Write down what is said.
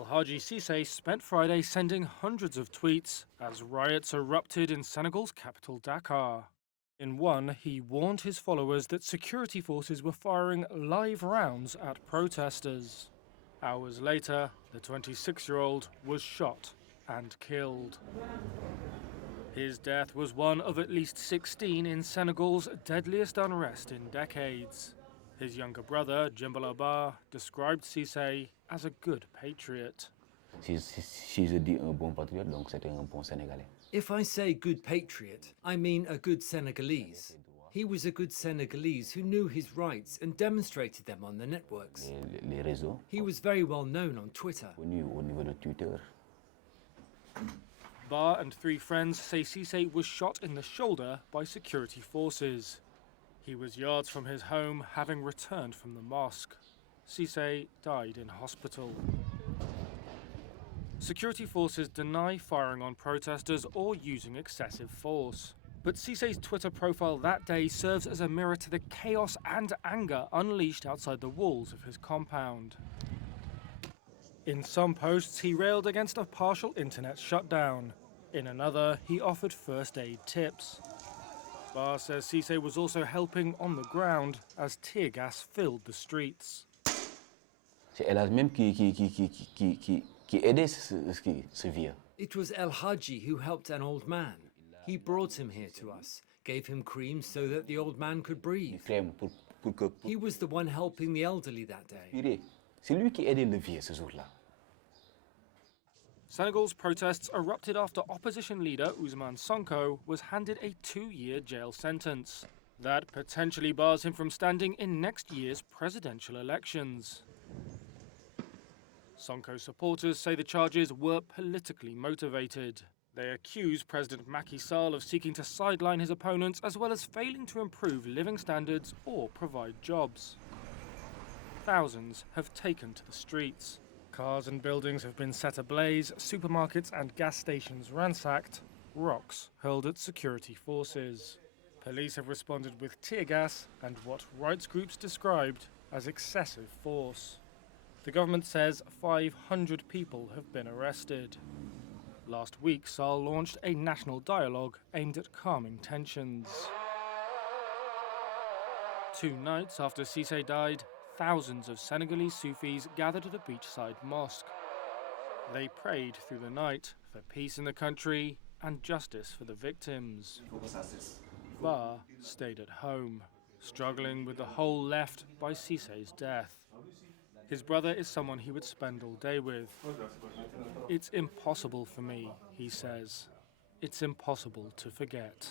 El Hadji Cissé spent Friday sending hundreds of tweets as riots erupted in Senegal's capital Dakar. In one, he warned his followers that security forces were firing live rounds at protesters. Hours later, the 26-year-old was shot and killed. His death was one of at least 16 in Senegal's deadliest unrest in decades. His younger brother, Djimbala Ba, described Cissé as a good patriot. If I say good patriot, I mean a good Senegalese. He was a good Senegalese who knew his rights and demonstrated them on the networks. He was very well known on Twitter. Ba and three friends say Cissé was shot in the shoulder by security forces. He was yards from his home, having returned from the mosque. Cissé died in hospital. Security forces deny firing on protesters or using excessive force. But Cissé's Twitter profile that day serves as a mirror to the chaos and anger unleashed outside the walls of his compound. In some posts, he railed against a partial internet shutdown. In another, he offered first aid tips. Ba says Cissé was also helping on the ground as tear gas filled the streets. It was El Hadji who helped an old man. He brought him here to us, gave him cream so that the old man could breathe. He was the one helping the elderly that day. Senegal's protests erupted after opposition leader Ousmane Sonko was handed a 2-year jail sentence. That potentially bars him from standing in next year's presidential elections. Sonko supporters say the charges were politically motivated. They accuse President Macky Sall of seeking to sideline his opponents as well as failing to improve living standards or provide jobs. Thousands have taken to the streets. Cars and buildings have been set ablaze, supermarkets and gas stations ransacked, rocks hurled at security forces. Police have responded with tear gas and what rights groups described as excessive force. The government says 500 people have been arrested. Last week, Sall launched a national dialogue aimed at calming tensions. 2 nights after Cissé died, thousands of Senegalese Sufis gathered at a beachside mosque. They prayed through the night for peace in the country and justice for the victims. Ba stayed at home, struggling with the hole left by Cissé's death. His brother is someone he would spend all day with. It's impossible for me, he says. It's impossible to forget.